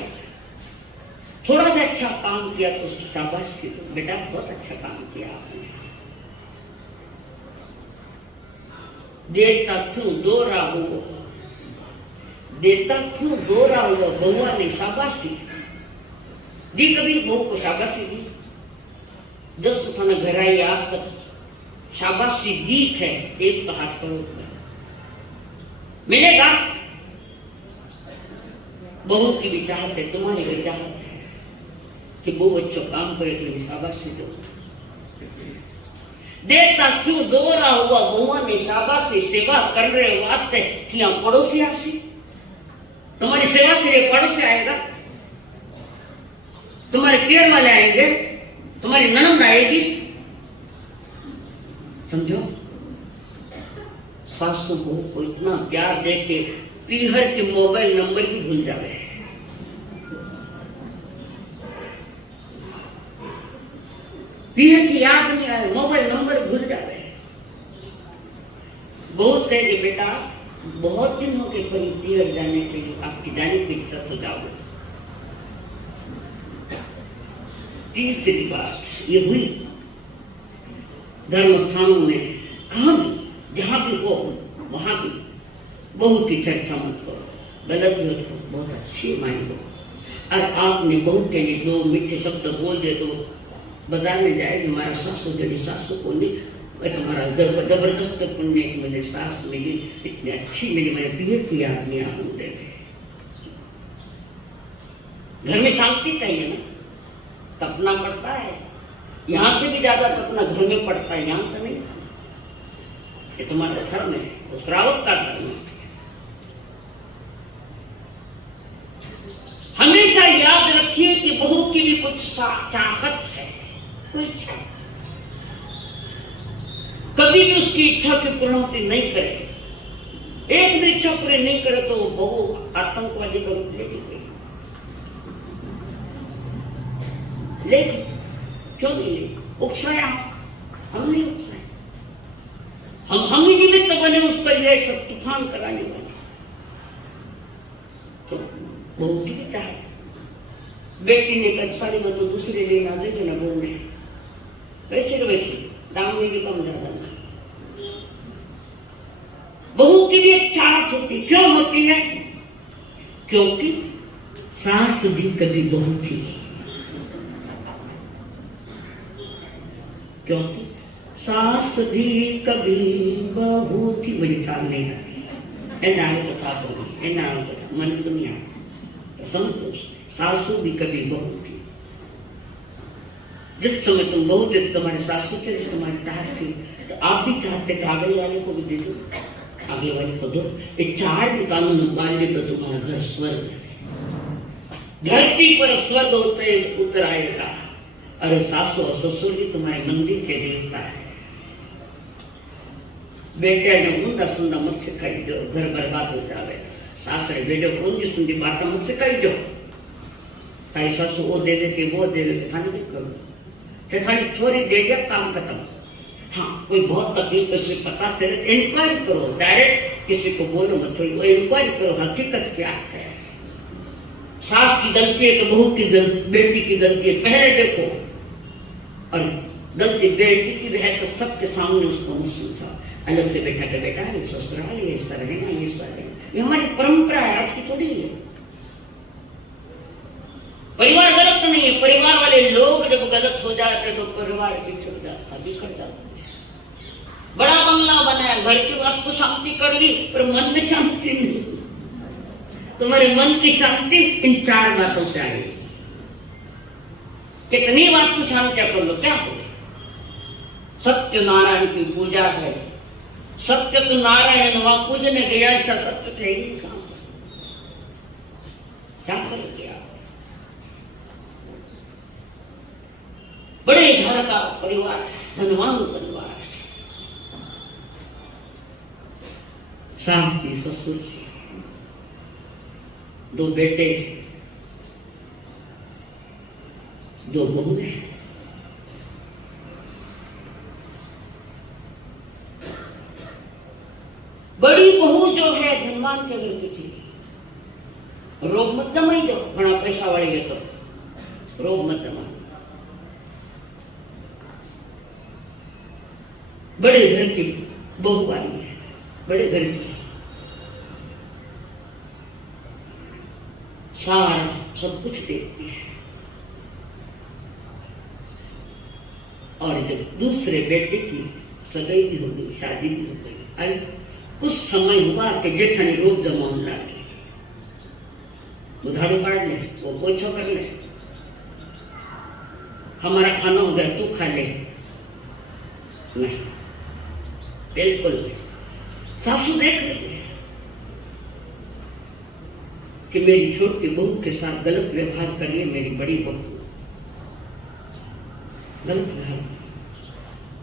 थोड़ा सा अच्छा काम किया तो उसकी शाबाश की, तो बेटा बहुत अच्छा काम किया आपने। देता क्यों दो रहा हुआ, देता क्यों दो रहा हुआ, बहुआ ने शाबाशी दी। कभी बहू को शाबाशी दी? दोस्त थाना घर आई आज तक शाबाशी दी है? एक तो हाथ करो, मिलेगा? बहू की भी चाहत है, तुम्हारी भी चाहत है कि बहू अच्छा काम करे तो शाबाशी दो। देता क्यों दो रहा हुआ, बहुआ ने शाबाशी सेवा कर रहे वास्ते कि पड़ोसी आसी, तुम्हारी सेवा के लिए पड़ोसी आएगा, तुम्हारे केयर वाले आएंगे, तुम्हारी ननद आएगी। समझो, सासू बहू को इतना प्यार दे के पीहर के मोबाइल नंबर भी भूल जावे। पीहर की याद नहीं आए, मोबाइल नंबर भूल जावे। बहुत कहे कि बेटा बहुत दिन हो गए कहीं पीहर जाने के लिए, आपकी जाने की इच्छा तो जाओ। तीसरी बात ये हुई, धर्म स्थानों में कहाँ भी जहां भी हो वहां भी बहू की चर्चा मत करो, गलत हो तो बहुत अच्छी मान लो। और आपने बहू के लिए दो मीठे शब्द बोल दे तो बाजार में जाएगी, हमारा सासू जड़ी सासू को नहीं, तुम्हारा जबरदस्त पुण्य की मेरे सास मिली, इतनी अच्छी मेरी, मेरे पीहर की आदमी आनंद। घर में शांति चाहिए ना, तपना पड़ता है, यहाँ से भी ज्यादा तपना घर में पड़ता है, यहाँ से नहीं। ये तुम्हारा धर्म है, तो श्रावक का धर्म है। हमेशा याद रखिए कि बहू की भी कुछ चाहत है, कोई इच्छा, कभी भी उसकी इच्छा की पूर्ति नहीं करे। एक भी इच्छा पूरी नहीं करे तो बहू आतंकवादी का रूप लेगी। लेकिन क्यों नहीं ले? उकसाया हम नहीं उकसाए, हम ही निमित्त बने उस पर यह सब तूफान कराने वाले। तो बहू की भी चाहे, बेटी ने कल साड़ी में तो दूसरे लेना देंगे ना बहू ने, वैसे तो वैसे दाम में भी कम ज्यादा नहीं। बहू की भी एक चाहत होती, क्यों होती है? क्योंकि सास भी कभी बहू थी। चौथी, सास भी कभी बहू थी। मुझे ख्याल नहीं आती एनाल कथा बोली, एनाल कथा मन दुनिया तो संतोष। सासू भी कभी बहू थी। जिस समय तुम बहू थे तुम्हारे सासू थे, तुम्हारी चाहत थी, तो आप भी चाहते थे आगे वाले को भी दे दो, आगे वाले को दो। ये चार भी कानून मान ले तो तुम्हारा घर स्वर्ग है। धरती पर स्वर्ग उतर आएगा। अरे सासू और ससुर भी तुम्हारे मंदिर के देवता है। बेटे ने ऊंधा सुंदा मत सिखाई दो, घर बर्बाद हो जावे। सासरे बेटे ऊंधी सुंदी बात मत सिखाई दो। ताई सासू वो दे दे के वो दे दे के खाने नहीं करो। खाली छोरी दे दे काम खत्म। हाँ, कोई बहुत तकलीफ से पता चले इंक्वायरी करो, डायरेक्ट किसी को बोलो मत, इंक्वायरी करो हकीकत क्या है। सास की गलती है तो बहू की बेटी की गलती है, पहले देखो। और गलती बेटी की भी है तो सबके सामने उसको मत समझाओ। अलग से बैठा के बेटा ये ससुराल ये इस तरह है, ये इस तरह है। ये हमारी परंपरा है, आज की थोड़ी है। परिवार गलत तो नहीं है, परिवार वाले लोग जब गलत हो जाते तो परिवार पीछे हो जाता, बिखर जाता। बड़ा बंगला बनाया, घर की वास्तु शांति कर ली, पर मन में शांति नहीं। तुम्हारे मन की शांति इन चार बातों से आएगी। कितनी वास्तु शांति कर लो, क्या हो? सत्य नारायण की पूजा है। सत्य तो नारायण वहां पूजने गया, ऐसा सत्य थे ही क्या करोगे आप? बड़े घर का परिवार, धनवान परिवार है। सास जी, ससुर जी, दो बेटे, दो बहू है। बड़ी बहू जो है धनवान के घर की थी। रोग मत जमाई दो, घना पैसा वाली है तो रोग मत जमा। बड़े घर की बहू वाली है, बड़े घर की, सारा सब कुछ देखती है। और जब दूसरे बेटे की सगाई भी हो गई, शादी भी हो गई, अरे कुछ समय हुआ कि जेठानी रोग जमा होने लगी। झाड़ू काट ले, वो पोछा कर ले, हमारा खाना हो गया तू खा ले। नहीं, बिल्कुल नहीं। सासू देख रही है कि मेरी छोटी बहू के साथ गलत व्यवहार कर रही है मेरी बड़ी बहू। गलत व्यवहार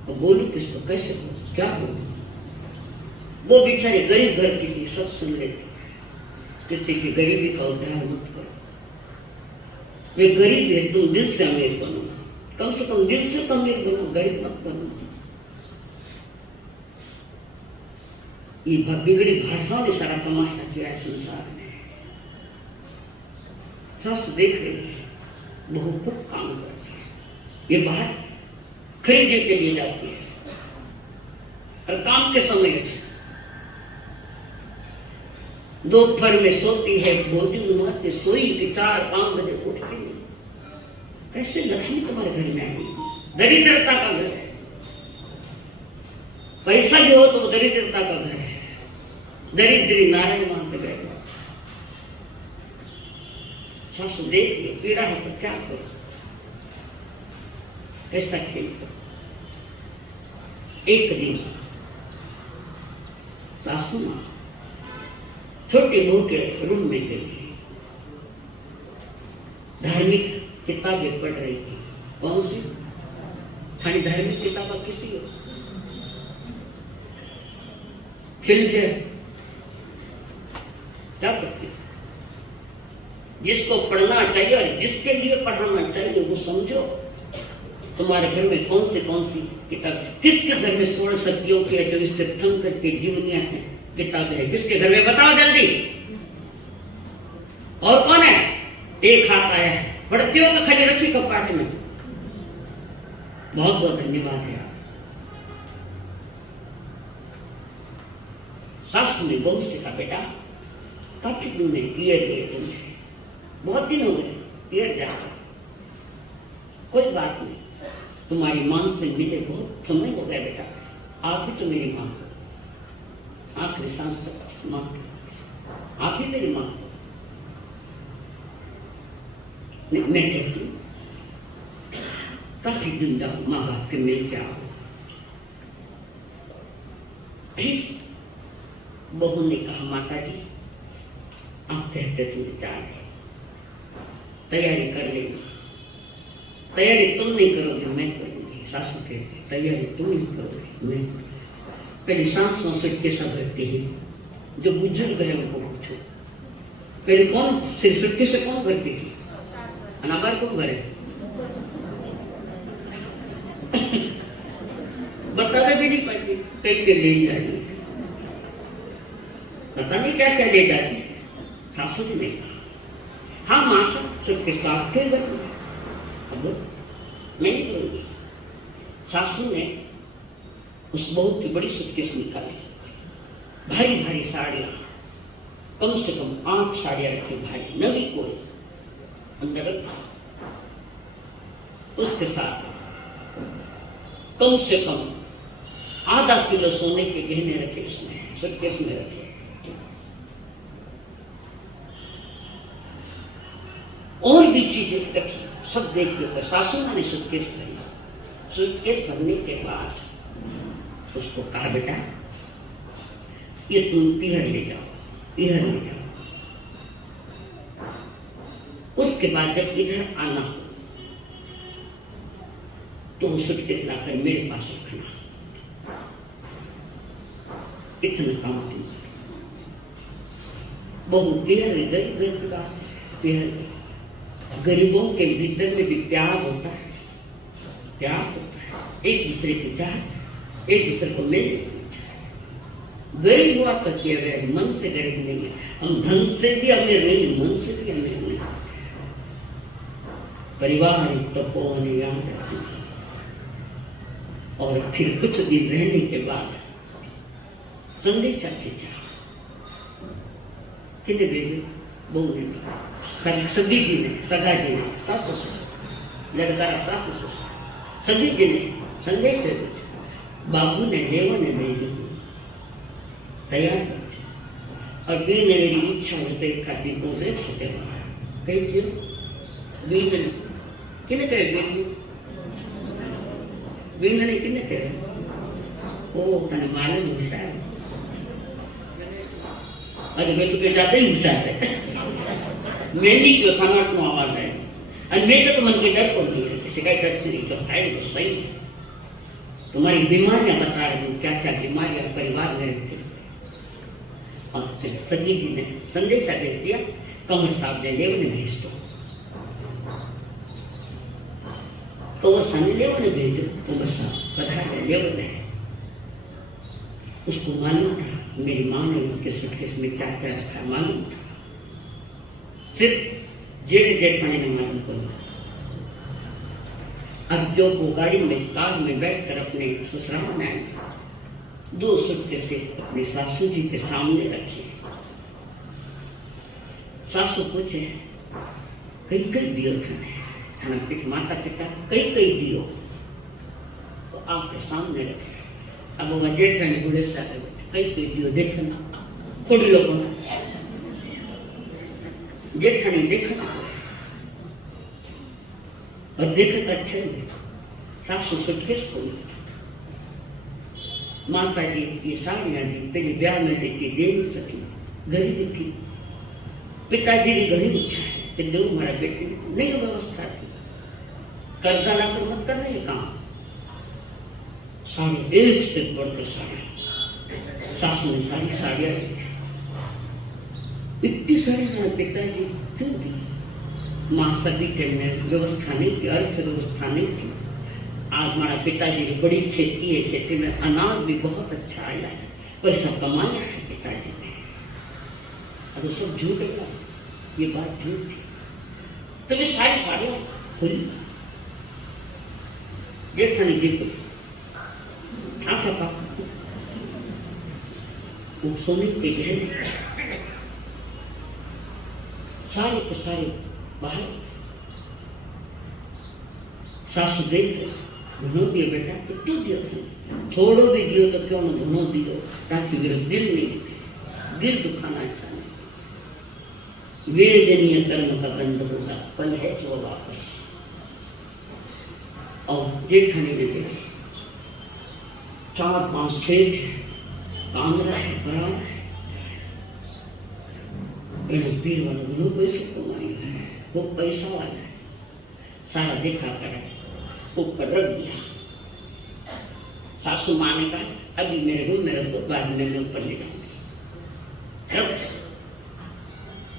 तो बोलू किसको, कैसे बोलूं, क्या बोलूं? वो बेचारे गरीब घर की थी, सब सुन लेती। किसी की गरीबी का उद्धार मत करो। वे गरीब है, तुम दिल से अमीर बनो, कम से कम दिल से तो अमीर बनो, गरीब मत बनो। ये बिगड़ी भाषाओं ने सारा तमाशा किया है संसार में। सास देख रही है, बहू खूब काम करती है। ये बाहर खरीदने के लिए जाती है और काम के समय दोपहर में सोती है, भोजन माते सोई कि 4-5 बजे उठती है। कैसे लक्ष्मी तुम्हारे घर में आई? दरिद्रता का घर है। पैसा जो हो तो वो दरिद्रता का घर है। दरिद्री नारायण मान के बैठो। सासू देख लो, पीड़ा है तो क्या करो, कैसा खेल करो। एक दिन सासू मां छोटी बहू के रूम में गई, धार्मिक किताबें पढ़ रही थी। कौन सी? खाली धार्मिक किताबें किसी हो, फिल्म से क्या करती? जिसको पढ़ना चाहिए और जिसके लिए पढ़ाना चाहिए वो समझो। तुम्हारे घर में कौन सी किताब, किसके घर में 16 सदियों की 24 तीर्थंकर की जीवनियां हैं, किताबें हैं? किसके घर में बताओ जल्दी। और कौन है? एक हाथ आया है, पढ़ती हो तो खाली रखी कपाट में। बहुत बहुत धन्यवाद है। सासू ने बहू से कहा, बेटा काफी तुमने किए गए तुमसे, बहुत दिन हो गए, पियर जा रहा। कोई बात नहीं, तुम्हारी मां से मिले बहुत समय हो गया बेटा, आप ही तो मेरी मां हो, आखिरी सांस तक मां, आप ही मेरी मां हो। मैं कहती हूँ काफी दिन तक माँ बाप के मिल के आओ। फिर बहू ने कहा माता जी आप कहते तुम जा तैयारी कर लेंगे, तैयारी तुम नहीं करोगे मैं करूंगी। सासू कहती तैयारी तुम नहीं करोगे मैं करूंगी। पहले सांस संस्कृत के सब रखते हैं, जो बुजुर्ग है उनको पूछो। पहले कौन सिर्फ सुटके से कौन करती थी, अनाबार कौन करे बताने भी नहीं पाती, पेट के ले जाती, पता नहीं क्या क्या ले जाती। सासू ने कहा हाँ माँ सब सुटके साफ फिर अब मैं नहीं करूंगी। सासू ने उस बहुत की बड़ी सूटकेस निकाली, भारी भारी साड़ियां, कम से कम 8 साड़ियां रखी भाई, नवी कोई अंदर रखा। उसके साथ कम से कम आधा किलो सोने के गहने रखे, उसमें सूटकेस में रखे। और भी चीजें रखी, सब देख के सासू ने सूटकेस भरी। सूटकेस भरने के बाद उसको कहा बेटा ये तुम पीहर ले जाओ, पीहर ले जाओ। उसके बाद जब इधर आना हो तो वो सूटकेस लाकर मेरे पास रखना। इतना काम थी। बहु पीहर गरीब पीहर। गरीबों के भीतर में भी प्यार होता है, प्यार होता है, एक दूसरे की चाहत, एक दूसरे को मिलने। गरीब हुआ तो केवल मन से गरीब नहीं है, हम धन से भी अमीर नहीं, मन से भी अमीर नहीं। परिवार तपोवन याद रखना। और फिर कुछ दिन रहने के बाद संदेशा भेजा कि बेबी बहू ने, सभी जी ने, सगा जी ने, सासू ससुर, लड़का सासू ससुर, सभी जी ने संदेश दे दिया। बाबू ने लेवा ने भेजी तैयार कर। और वीर ने मेरी इच्छा होते खाती को देख सके कही क्यों वीर ने किने कहे वीर ने किने कहे ओ तने मालूम होशियार। अरे मैं तो के ज्यादा ही होशियार है, मेरी क्यों खाना को आवाज है। और मेरे तो मन के डर को नहीं है, किसी का डर से नहीं, तो है बस सही। तुम्हारी बीमारियां बता रही हूँ, क्या क्या बीमारियां परिवार में रहती। और फिर सगी जी ने संदेशा दे दिया, कमर साहब ने लेवने भेज दो। तो वो सामने लेवने भेजो, कमर साहब पता लेवने। उसको मालूम था मेरी माँ ने उसके सूटकेस में क्या क्या रखा, मालूम था। सिर्फ जेठ जेठानी ने मालूम करो। अब जो वो गाड़ी में कार में बैठकर अपने ससुराल में आए, 2 सूटकेस अपनी सासू जी के सामने रखे। सासू पूछे कई कई दियो थाना पिट माता पिता कई कई दियो, तो आपके सामने रखे। अब वो जेठानी घोड़े से आगे कई कई दियो देखना, थोड़ी लोगों ने जेठानी देखना और देखा अच्छे में सासू सूटकेस खोली। माता जी ये साड़ियां दी, पहले ब्याह में देती दे नहीं सकी, गरीबी थी। पिताजी की घनी इच्छा है कि दो हमारा बेटे नहीं व्यवस्था थी, कर्जा लाकर मत करना ये काम। साड़ी एक से बढ़कर साड़ी, सासू ने सारी साड़ियां दी। इतनी सारी साड़ी पिताजी क्यों दी? माँ सभी के में व्यवस्था नहीं थी, अर्थव्यवस्था नहीं थी। आज हमारा पिताजी की बड़ी खेती है, खेती में अनाज भी बहुत अच्छा आया है, पैसा कमाया है पिताजी ने। अब सब झूठ है, ये बात झूठ थी। तो ये सारी साड़ियां खुली, जेठानी जी को आका वो सोने के गहने सारे के सारे बाहर सासू देख घणो दियो बेटा, कितनो दियो, थोड़ो भी दियो तो क्यों न घणो दियो, ताकि मेरा दिल नहीं, दिल दुखाना अच्छा नहीं। वेदनीय कर्म का बंध होगा, पल है तो वापस। और जेठानी ने देखे 4-5 सेठ कांगड़ा है, बड़ा पीर वाला घणो पैसो कमाई है, वो पैसा वाला है, सारा देखा कर ऊपर रख दिया। सासू माँ ने कहा अभी मेरे रूम में रखो, बाद में मैं ऊपर ले जाऊंगी।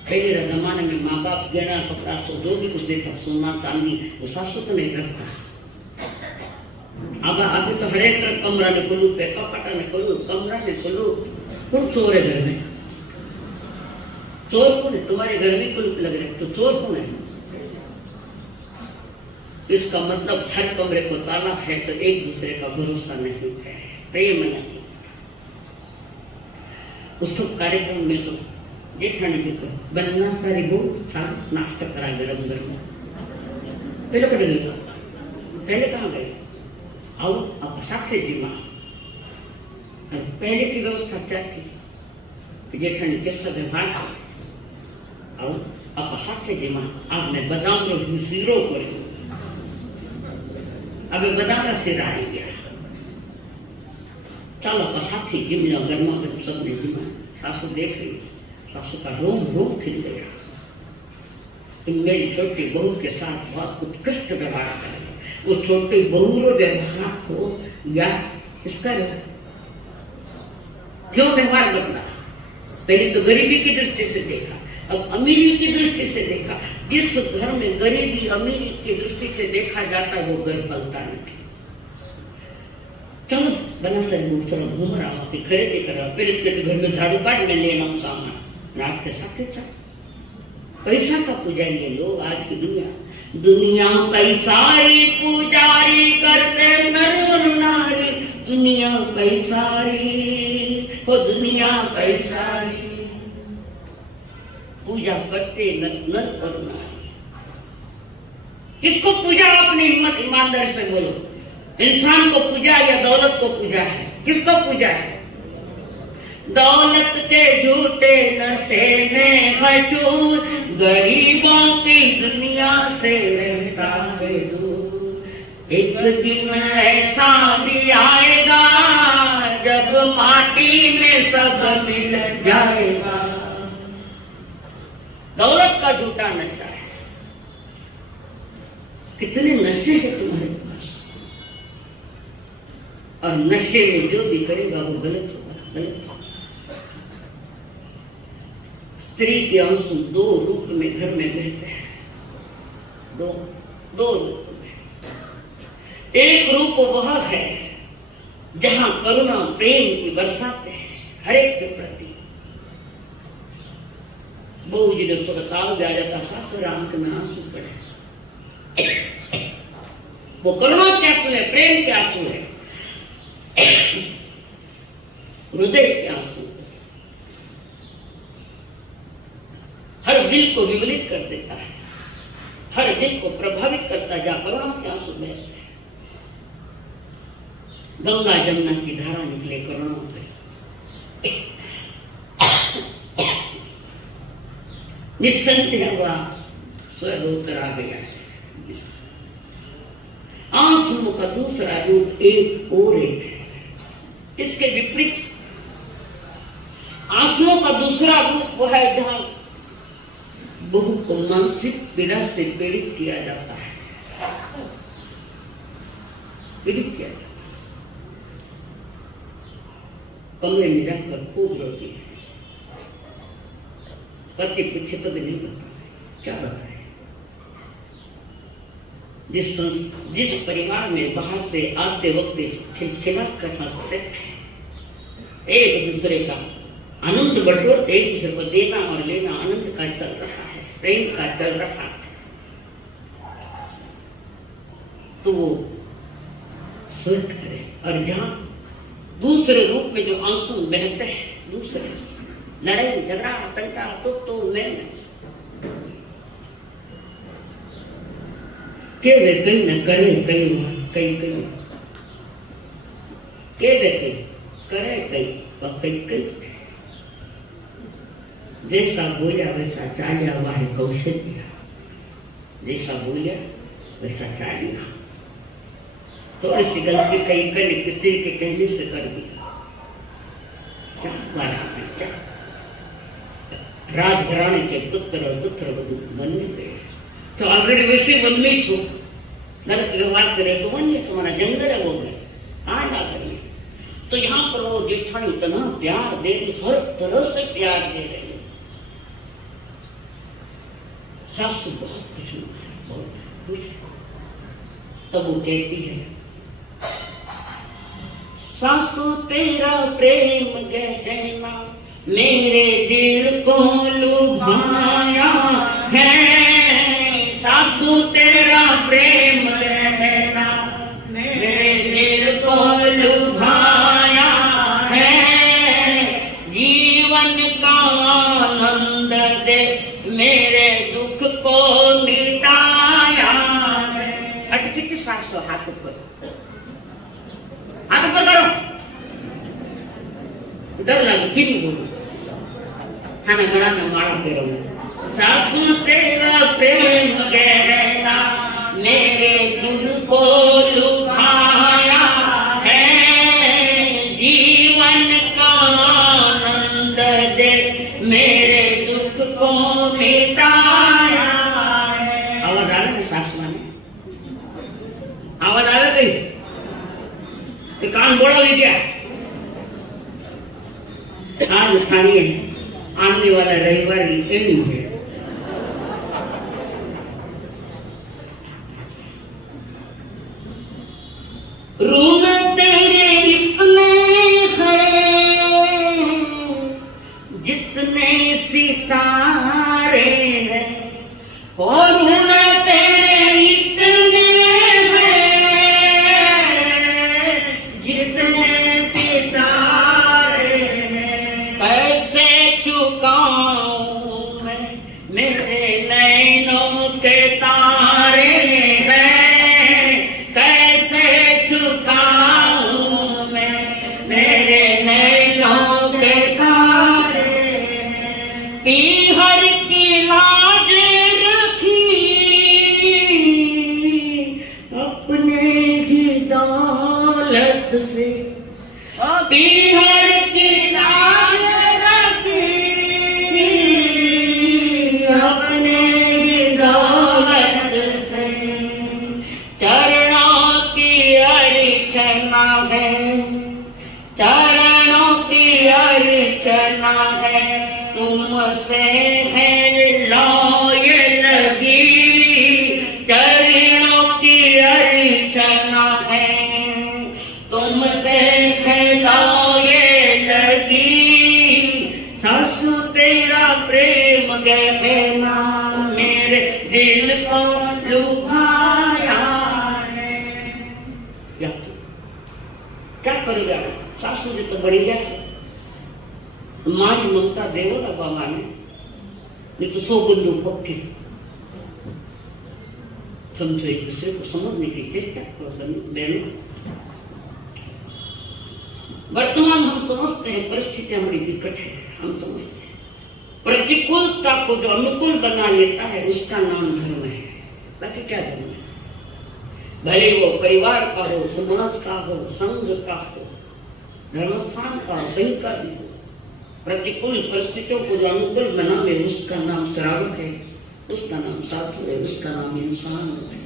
पहले जमाने में माँ बाप गहना कपड़ा सो जो भी कुछ देता, सोना चांदी, वो सासू तो नहीं रखता। अब अभी तो हर एक कमरा ने खोलू, पैका पटा ने खोलू, कमरा ने खोलू, कौन चोर है घर में? चोर कौन है? तुम्हारे घर में कुल लग रहे तो चोर कौन है? इसका मतलब हर कमरे को ताला है तो एक दूसरे का भरोसा नहीं है, प्रेम नहीं। उस कार्यक्रम में तो जेठानी भी तो बनना सारी बहुत अच्छा नाश्ता करा गरम गरम। पहले कट गई, पहले कहाँ गए? आओ अब साक्षी जी माँ, पहले की व्यवस्था क्या थी? जेठानी कैसा व्यवहार था? आओ अब साक्षी जी माँ, आप मैं बादाम रो सीरो करूँ, अब बदाम का सिर आ गया, चलो पसाथी जिम्ना गर्मा में सब ने जिम्मा। सासू देख रही, सासू का रोम रोम खिल गया। तुम मेरी छोटी बहू के साथ बहुत उत्कृष्ट व्यवहार कर, वो छोटी बहू व्यवहार हो या इसका क्यों व्यवहार बदला? पहले तो गरीबी की दृष्टि से देखा, अब अमीरी की दृष्टि से देखा। जिस घर में गरीबी अमीरी की दृष्टि से देखा जाता है वो घर फलता नहीं। चलो बना सर चलो घूम रहा हूँ, खरीदी कर रहा हूँ, फिर इसके घर में झाड़ू काट में लेना हूँ सामान। रात के साथ पैसा का पुजारी लोग आज की दुनिया पैसारी पुजारी करते नर नारी, दुनिया पैसारी हो दुनिया पैसारी, पूजा करते नर और नारी। किसको पूजा? अपनी हिम्मत ईमानदारी से बोलो। इंसान को पूजा या दौलत को पूजा है? किसको पूजा है? दौलत के झूठे नशे में खचूर, गरीबों की दुनिया से रहता है दूर। एक दिन ऐसा भी आएगा जब माटी में सब मिल जाएगा। दौलत का झूठा नशा है। कितने नशे हैं तुम्हारे पास, और नशे में जो भी करेगा वो गलत होगा, गलत होगा। स्त्री के आंसू 2 रूप में घर में बहते हैं, दो रूप में। एक रूप वह है जहां करुणा प्रेम की बरसात है हर एक के प्रति। बहू जी ने थोड़ा ताव जा जाता, सासुर आंख में आंसू पड़े। वो करुणा के आंसू है, प्रेम के आंसू है, हृदय के आंसू, हर दिल को विवलित कर देता है, हर दिल को प्रभावित करता है। जहां करुणा के आंसू बहते हैं, गंगा जमुना की धारा निकले करुणा पे। निस्संदेह हुआ स्वर्ग उतर आ गया है। आंसुओं का दूसरा रूप एक और एक है, इसके विपरीत आंसुओं का दूसरा रूप वो है जहां बहू को मानसिक पीड़ा से पीड़ित किया जाता है, पीड़ित किया जाता है। कमरे में रखकर खूब रोती है, पति पीछे तो भी नहीं बताए, क्या बताए? जिस परिवार में बाहर से आते वक्त खिलखिलाहट कर हंसते, एक दूसरे का आनंद बटोरते, एक दूसरे को देना और लेना आनंद का चल रहा है, प्रेम का चल रहा है, तो वो स्वर्ग करे। और जहां दूसरे रूप में जो आंसू बहते हैं, दूसरे लड़ाई झगड़ा तंटा तो मैं के वे कई न करे कई कई कई के वे कई करे कई कई कई जैसा बोलिया वैसा चालिया वाहे कौशल्या जैसा बोलिया वैसा चालिया तो ऐसी गलती कई कई किसी के कहने से कर दिया क्या राजघराने के पुत्र और पुत्र वधू बन गए तो ऑलरेडी वैसे बन में छो गलत व्यवहार से रहे तो बन गए तुम्हारा जंगल है वो गए आ ना करिए तो यहाँ पर वो जेठानी इतना प्यार दे रही हर तरह से प्यार दे रही सासू बहुत खुश बहुत खुश तब वो कहती है सासू तेरा प्रेम गहना मेरे दिल को लुभाया है सासू तेरा प्रेम गहना मेरे दिल को लुभाया है जीवन का आनंद दे मेरे दुख को मिटाया है अटकी सासू हाथ ऊपर करो डर लगे कि नहीं बोलू खाना गड़ा में मारा फेरो सासू तेरा प्रेम गहना मेरे दिल को लुभाया है जीवन का आनंद दे मेरे दुख को मिटाया है आवाज आ रही सासू ने आवाज आ रही तो कान बोला भी क्या आज स्थानीय आने वाला रविवार एंडिंग है ऋण तेरे इतने हैं जितने सितारे हैं और ऋण तेरे इतने हैं जितने सितारे हैं कैसे चुकाऊं मैं मेरे नैनों के तारे हैं कैसे चुकाऊं मैं मेरे नैनों के तारे पीहर की लाज रखी अपने ही दौलत से पीहर की लाज रखी अपने ही दौलत से चरणों की अर्चना है चरणों की अर्चना है तुमसे है लौय लगी चरणों की अर्चना है तुमसे है लौय लगी सासू तेरा प्रेम गहना मेरे दिल को लुभाया है क्या करेगा सासू जी तो बड़ी जाए माँ की ममता देवो ना बाबा ने नहीं तो सौ बंदू पक्की समझो एक दूसरे को समझने की चेष्टा करो बहनों वर्तमान हम समझते हैं परिस्थिति हमारी विकट है हम समझते हैं प्रतिकूलता को जो अनुकूल बना लेता है उसका नाम धर्म है बाकी क्या धर्म है भले वो परिवार का हो समाज का हो संघ का हो धर्मस्थान का हो कहीं का भी हो प्रतिकूल परिस्थितियों को जो अनुकूल बना ले उसका नाम श्रावक है उसका नाम साधु है उसका नाम इंसान है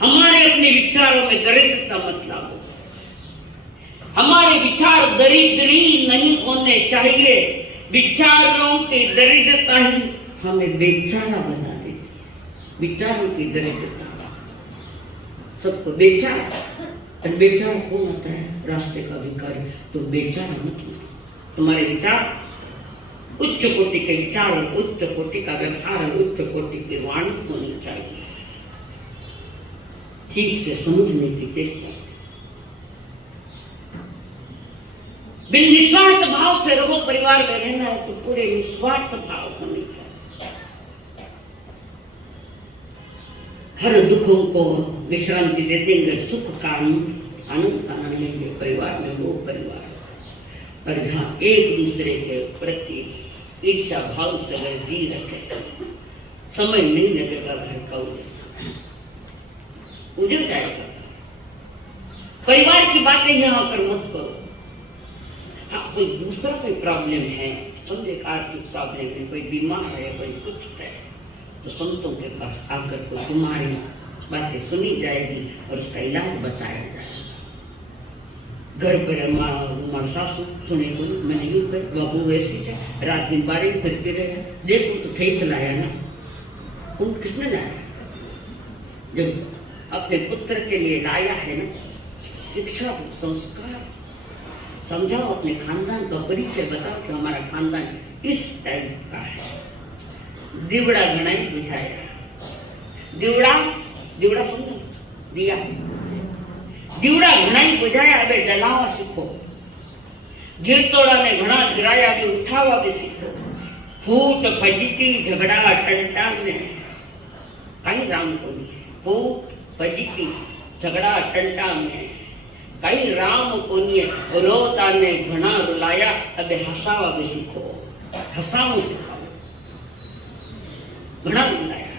हमारे अपने विचारों में दरिद्रता मत लाओ हमारे विचार दरिद्री नहीं होने चाहिए विचारों की दरिद्रता ही हमें बेचारा बना देती विचारों की दरिद्रता सबको बेचारा और बेचारा कौन होता है रास्ते का भिखारी तो बेचारा मत तुम्हारे विचार उच्च कोटि के विचार उच्च कोटि का व्यवहार उच्च कोटि की वाणी होनी चाहिए ठीक से समझने की चेष्टा बिन निस्वार्थ भाव से रहो परिवार में रहना है तो पूरे निस्वार्थ भाव होने चाहिए हर दुखों को विश्रांति दे देंगे, सुख का आनंद का आनंद लेंगे। परिवार में वो परिवार और जहाँ एक दूसरे के प्रति ईर्ष्या भाव से अगर जी रखे, समय नहीं लगेगा घर का उजड़ जाएगा। परिवार की बातें यहाँ पर मत करो। हाँ, कोई दूसरा कोई प्रॉब्लम है, समझे, आर्थिक प्रॉब्लम है, कोई बीमार है, कोई कुछ है, तो संतों के पास आकर तो तुम्हारी बातें सुनी जाएगी और उसका इलाज बताया जाएगा। घर पर माँ सासू सुने को मैंने यूँ कर बाबू वैसे थे, रात दिन बारी फिरते रहे, देखो तो थे चलाया ना, उन किसने लाया? जब अपने पुत्र के लिए लाया है ना, शिक्षा संस्कार समझाओ, अपने खानदान का परिचय बताओ कि हमारा खानदान इस टाइप का है। दिवड़ा गणाई बुझाया, दिवड़ा सुनो, दिया दिवड़ा घणाई बुझाया, अबे जलावा सीखो। गिरतोड़ा ने घना गिराया, अभी उठावा भी सीखो। फूट फजीती झगड़ा टंटा ने कई राम को फूट फजीती झगड़ा टंटा में कई राम को रोता ने घना रुलाया, अबे हसावा भी सीखो। हसाओ सिखाओ, घना रुलाया,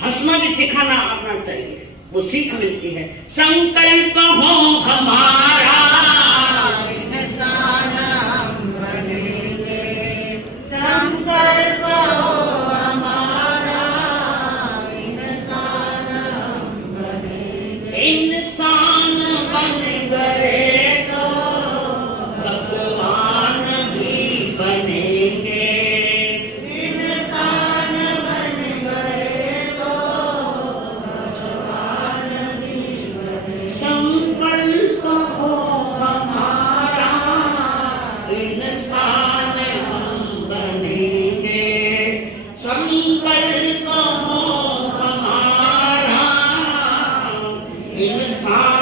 हंसना भी सिखाना आना चाहिए, वो सीख मिलती है। संकल्प हो हमारा संकल्प हो हमारा, इंसान बन गए तो भगवान भी बनेंगे। इंसान बन गए तो भगवान भी बनेंगे। संकल्प हो हमारा, इंसान हम बनेंगे। संकल्प हो हमारा, इंसान।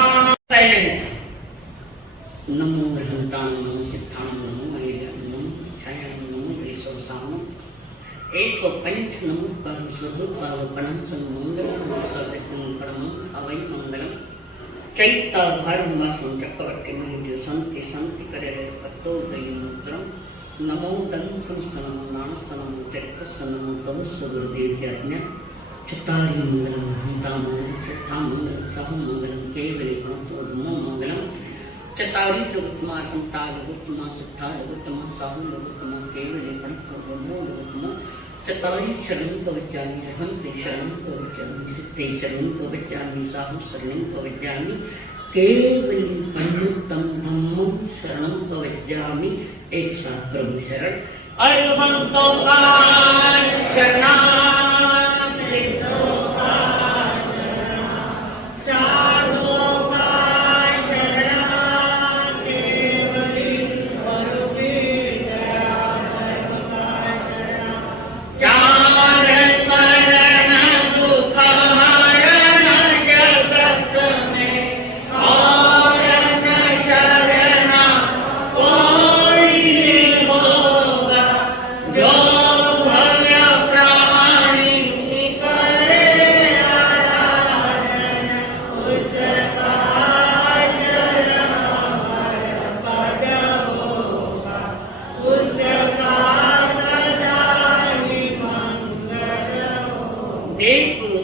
नमो हृदयान नमो सिद्धान नमो ऐलम नमो छायाम नमो ईश्वरसाम ऐसो पंच नमो कर्म सुदु पावपणं संमंगलम सर्वसंकटम अवै मंगलम। चैत्य धर्म संचक्रवर्ती में संति संति करे पत्तो गई मुद्रम। नमो दं संसनम नानसनम चैत्तसनम तमस्व गुरुदेव की आज्ञा। चतारी मंगलम हंतामो चित्ता मंगलम सह मंगलम केवले प्रणतो मंगलम। चतारी लघुत्तमा हंता लघुत्तमा सिद्धा लघुत्तमा साहु लघुत्तमा केवले प्रणतो लघुत्तमा। चतारी शरणं प्रवज्जामि हंते शरणं प्रवज्जामि सिद्धे शरणं प्रवज्जामि साहु शरणं प्रवज्जामि केवली पंडितम धम्मं शरणं प्रवज्जामि। एक साथ प्रभु शरण। अरहंतों का शरणा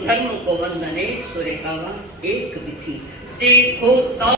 धर्म को वंदने सूर्य का एक विधि देखो तो